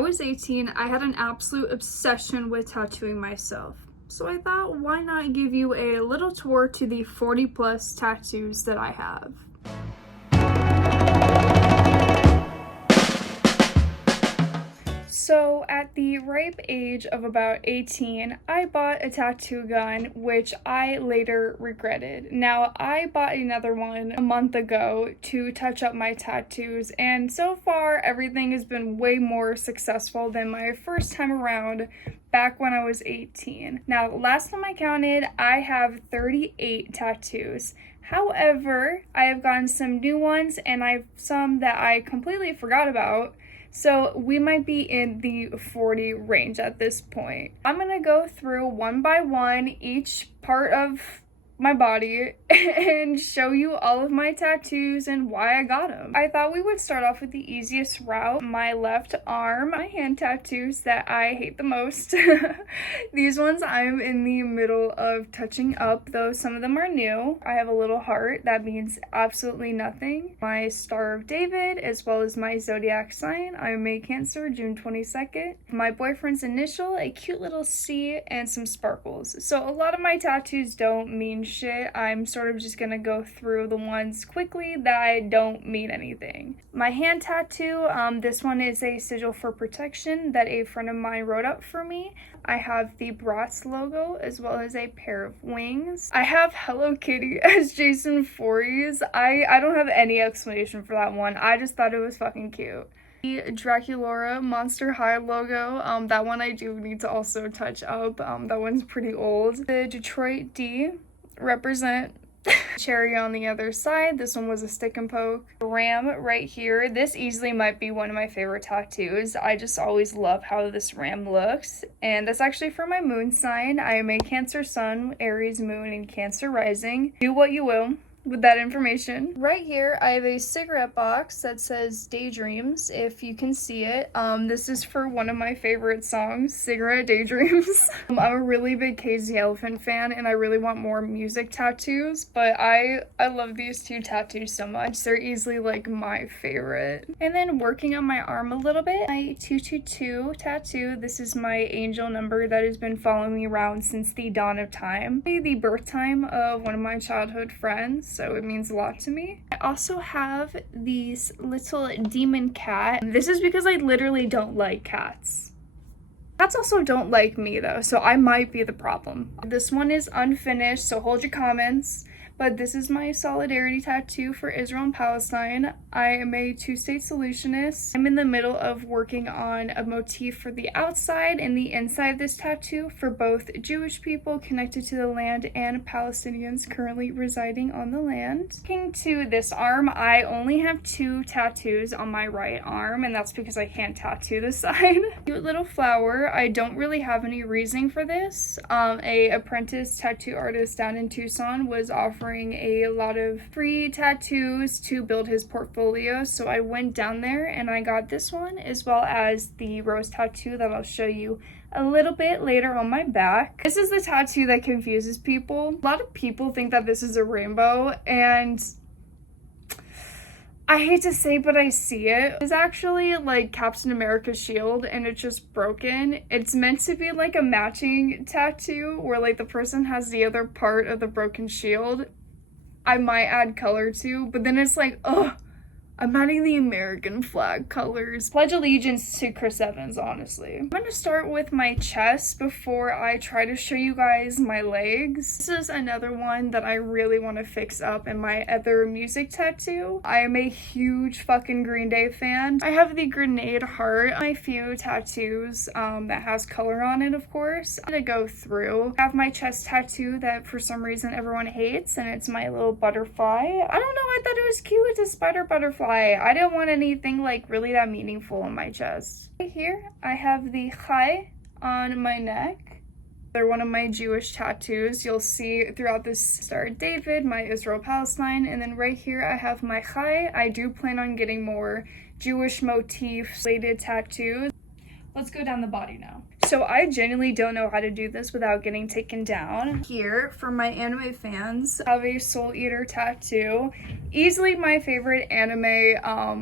I was 18, I had an absolute obsession with tattooing myself. So I thought, why not give you a little tour to the 40 plus tattoos that I have. So at the ripe age of about 18, I bought a tattoo gun, which I later regretted. Now, I bought another one a month ago to touch up my tattoos, and so far everything has been way more successful than my first time around back when I was 18. Now, last time I counted, I have 38 tattoos. However, I have gotten some new ones and I have some that I completely forgot about. So we might be in the 40 range at this point. I'm gonna go through one by one each part of my body and show you all of my tattoos and why I got them. I thought we would start off with the easiest route. My left arm, my hand tattoos that I hate the most. These ones I'm in the middle of touching up, though some of them are new. I have a little heart that means absolutely nothing. My Star of David, as well as my zodiac sign. I'm a Cancer, June 22nd. My boyfriend's initial, a cute little C, and some sparkles. So a lot of my tattoos don't mean shit. I'm sort of just gonna go through the ones quickly that don't mean anything. My hand tattoo, this one is a sigil for protection that a friend of mine wrote up for me. I have the Bratz logo as well as a pair of wings. I have Hello Kitty as Jason Voorhees. I don't have any explanation for that one. I just thought it was fucking cute. The Draculaura Monster High logo, that one I do need to also touch up. That one's pretty old. The Detroit D represent cherry on the other side. This one was a stick and poke. Ram right here. This easily might be one of my favorite tattoos. I just always love how this ram looks. And that's actually for my moon sign. I am a Cancer Sun, Aries Moon, and Cancer Rising. Do what you will with that information. Right here, I have a cigarette box that says Daydreams, if you can see it. This is for one of my favorite songs, Cigarette Daydreams. I'm a really big Cage the Elephant fan, and I really want more music tattoos, but I love these two tattoos so much. They're easily like my favorite. And then working on my arm a little bit, my 222 tattoo. This is my angel number that has been following me around since the dawn of time. The birth time of one of my childhood friends, so it means a lot to me. I also have these little demon cat. This is because I literally don't like cats. Cats also don't like me though, so I might be the problem. This one is unfinished, so hold your comments. But this is my solidarity tattoo for Israel and Palestine. I am a two-state solutionist. I'm in the middle of working on a motif for the outside and the inside of this tattoo for both Jewish people connected to the land and Palestinians currently residing on the land. Looking to this arm, I only have 2 tattoos on my right arm, and that's because I can't tattoo this side. Cute little flower. I don't really have any reasoning for this. A apprentice tattoo artist down in Tucson was offering a lot of free tattoos to build his portfolio, so I went down there and I got this one as well as the rose tattoo that I'll show you a little bit later on my back. This is the tattoo that confuses people. A lot of people think that this is a rainbow, and I hate to say, but I see it. It's actually like Captain America's shield and it's just broken. It's meant to be like a matching tattoo where like the person has the other part of the broken shield. I might add color to, but then it's like, ugh, I'm adding the American flag colors. Pledge allegiance to Chris Evans, honestly. I'm gonna start with my chest before I try to show you guys my legs. This is another one that I really want to fix up in my other music tattoo. I am a huge fucking Green Day fan. I have the grenade heart, my few tattoos that has color on it, of course. I'm gonna go through. I have my chest tattoo that for some reason everyone hates, and it's my little butterfly. I don't know, I thought it was cute. It's a spider butterfly. I didn't want anything like really that meaningful on my chest. Right here, I have the chai on my neck. They're one of my Jewish tattoos. You'll see throughout this Star of David, my Israel Palestine, and then right here I have my chai. I do plan on getting more Jewish motif related tattoos. Let's go down the body now. So I genuinely don't know how to do this without getting taken down. Here, for my anime fans, I have a Soul Eater tattoo. Easily my favorite anime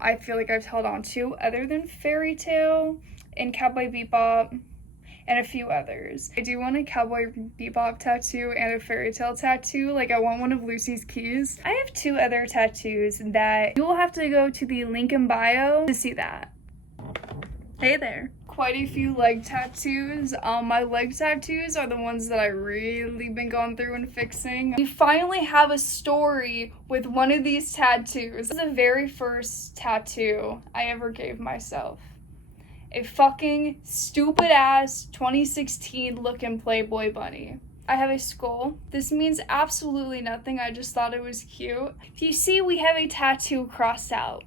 I feel like I've held on to, other than Fairy Tail. and Cowboy Bebop, and a few others. I do want a Cowboy Bebop tattoo and a fairy tale tattoo. Like, I want one of Lucy's keys. I have 2 other tattoos that you will have to go to the link in bio to see that. Hey there. Quite a few leg tattoos. My leg tattoos are the ones that I really been going through and fixing. We finally have a story with one of these tattoos. This is the very first tattoo I ever gave myself. A fucking stupid ass 2016 looking Playboy bunny. I have a skull. This means absolutely nothing. I just thought it was cute. You see, we have a tattoo crossed out.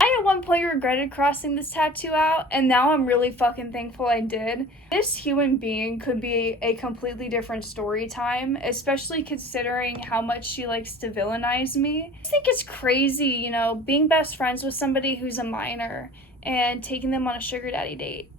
I at one point regretted crossing this tattoo out, and now I'm really fucking thankful I did. This human being could be a completely different story time, especially considering how much she likes to villainize me. I just think it's crazy, you know, being best friends with somebody who's a minor and taking them on a sugar daddy date.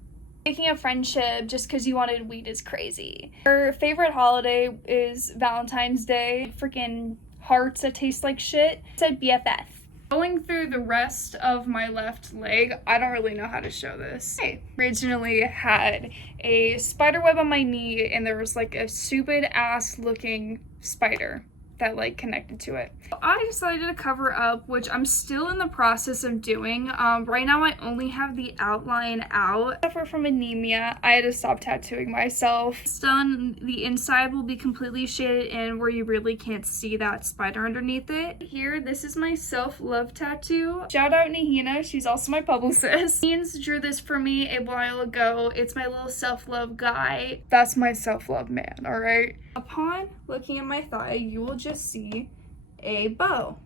Making a friendship just because you wanted weed is crazy. Her favorite holiday is Valentine's Day. Freaking hearts that taste like shit. It said BFF. Going through the rest of my left leg, I don't really know how to show this. I originally had a spider web on my knee, and there was like a stupid ass looking spider that like connected to it. I decided to cover up, which I'm still in the process of doing. Right now I only have the outline out. I suffer from anemia. I had to stop tattooing myself. It's done. The inside will be completely shaded in where you really can't see that spider underneath it. Here, this is my self-love tattoo. Shout out Nahina, she's also my publicist. Beans drew this for me a while ago. It's my little self-love guy. That's my self-love man, all right? Upon looking at my thigh, you will just see a bow.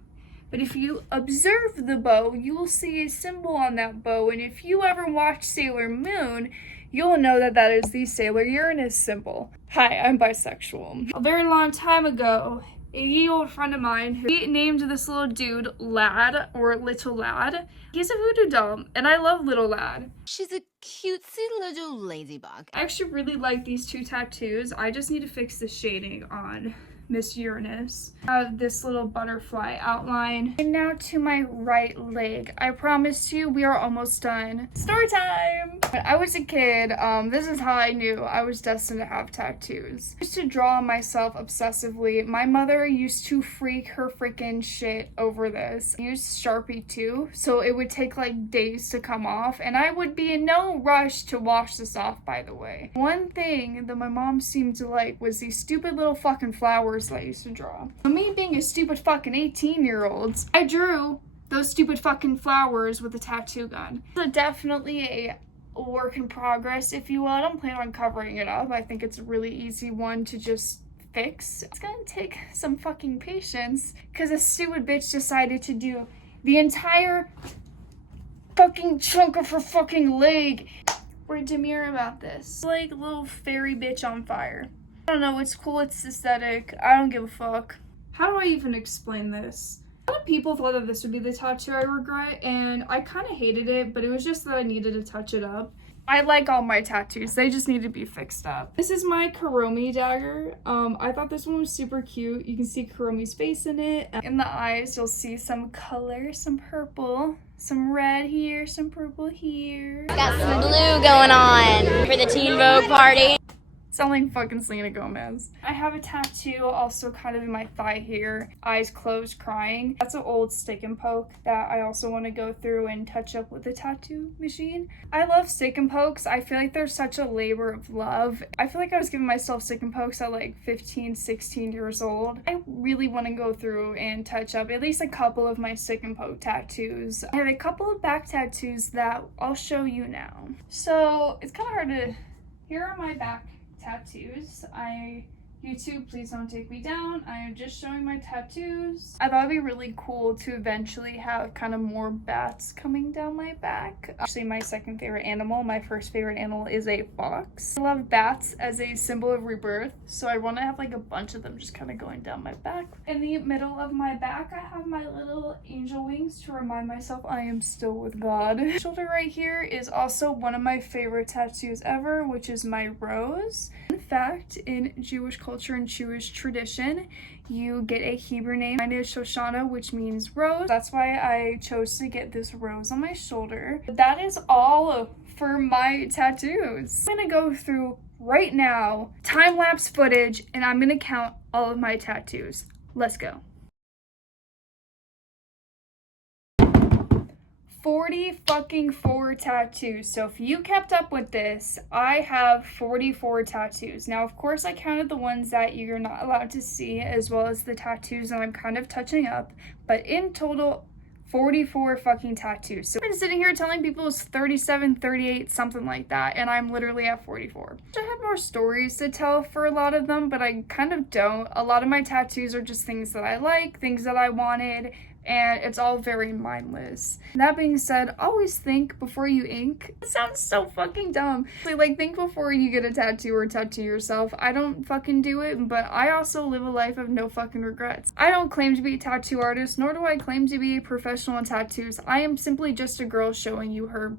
But if you observe the bow, you will see a symbol on that bow. And if you ever watch Sailor Moon, you'll know that that is the Sailor Uranus symbol. Hi, I'm bisexual. A very long time ago, a ye old friend of mine who named this little dude Lad, or Little Lad. He's a voodoo doll, and I love Little Lad. She's a cutesy little ladybug. I actually really like these 2 tattoos. I just need to fix the shading on Miss Uranus. I have this little butterfly outline. And now to my right leg. I promise you we are almost done. Story time! When I was a kid, this is how I knew I was destined to have tattoos. I used to draw on myself obsessively. My mother used to freak her freaking shit over this. I used Sharpie too, so it would take like days to come off, and I would be in no rush to wash this off, by the way. One thing that my mom seemed to like was these stupid little fucking flowers that I used to draw. So me being a stupid fucking 18-year-old, I drew those stupid fucking flowers with a tattoo gun. So definitely a work in progress, if you will. I don't plan on covering it up. I think it's a really easy one to just fix. It's gonna take some fucking patience because a stupid bitch decided to do the entire fucking chunk of her fucking leg. We're demure about this. Like a little fairy bitch on fire. I don't know, it's cool, it's aesthetic, I don't give a fuck. How do I even explain this? A lot of people thought that this would be the tattoo I regret, and I kind of hated it, but it was just that I needed to touch it up. I like all my tattoos, they just need to be fixed up. This is my Kuromi dagger. I thought this one was super cute. You can see Kuromi's face in it. In the eyes, you'll see some color, some purple, some red here, some purple here. Got some blue going on for the Teen Vogue party. Sound like fucking Selena Gomez. I have a tattoo also kind of in my thigh here. Eyes closed, crying. That's an old stick and poke that I also want to go through and touch up with the tattoo machine. I love stick and pokes. I feel like they're such a labor of love. I feel like I was giving myself stick and pokes at like 15, 16 years old. I really want to go through and touch up at least a couple of my stick and poke tattoos. I have a couple of back tattoos that I'll show you now. So it's kind of hard to... Here are my back tattoos. YouTube, please don't take me down. I am just showing my tattoos. I thought it'd be really cool to eventually have kind of more bats coming down my back. Actually, my second favorite animal, my first favorite animal is a fox. I love bats as a symbol of rebirth, so I want to have like a bunch of them just kind of going down my back. In the middle of my back, I have my little angel wings to remind myself I am still with God. Shoulder right here is also one of my favorite tattoos ever, which is my rose. In fact, in Jewish culture and Jewish tradition, you get a Hebrew name. Mine is Shoshana, which means rose. That's why I chose to get this rose on my shoulder. That is all for my tattoos. I'm gonna go through right now time-lapse footage and I'm gonna count all of my tattoos. Let's go. 44 tattoos. So if you kept up with this, I have 44 tattoos. Now, of course, I counted the ones that you're not allowed to see, as well as the tattoos that I'm kind of touching up. But in total, 44 fucking tattoos. So I've been sitting here telling people it's 37, 38, something like that, and I'm literally at 44. I have more stories to tell for a lot of them, but I kind of don't. A lot of my tattoos are just things that I like, things that I wanted, and it's all very mindless. That being said, always think before you ink. It sounds so fucking dumb. Like, think before you get a tattoo or tattoo yourself. I don't fucking do it, but I also live a life of no fucking regrets. I don't claim to be a tattoo artist, nor do I claim to be a professional in tattoos. I am simply just a girl showing you her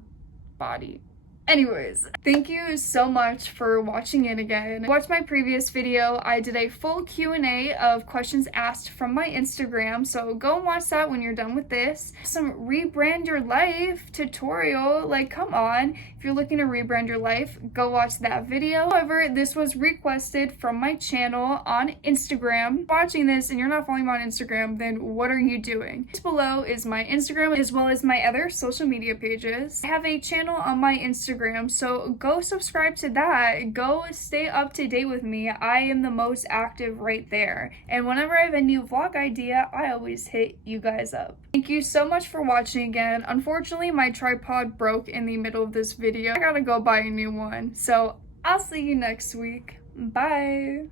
body. Anyways, thank you so much for watching it again. Watch my previous video. I did a full Q&A of questions asked from my Instagram, so go and watch that when you're done with this. Some rebrand your life tutorial, like, come on. If you're looking to rebrand your life, go watch that video. However, this was requested from my channel on Instagram. Watching this and you're not following me on Instagram, then what are you doing? Just below is my Instagram as well as my other social media pages. I have a channel on my Instagram, so go subscribe to that. Go stay up to date with me. I am the most active right there. And whenever I have a new vlog idea, I always hit you guys up. Thank you so much for watching again. Unfortunately, my tripod broke in the middle of this video. I gotta go buy a new one. So I'll see you next week. Bye.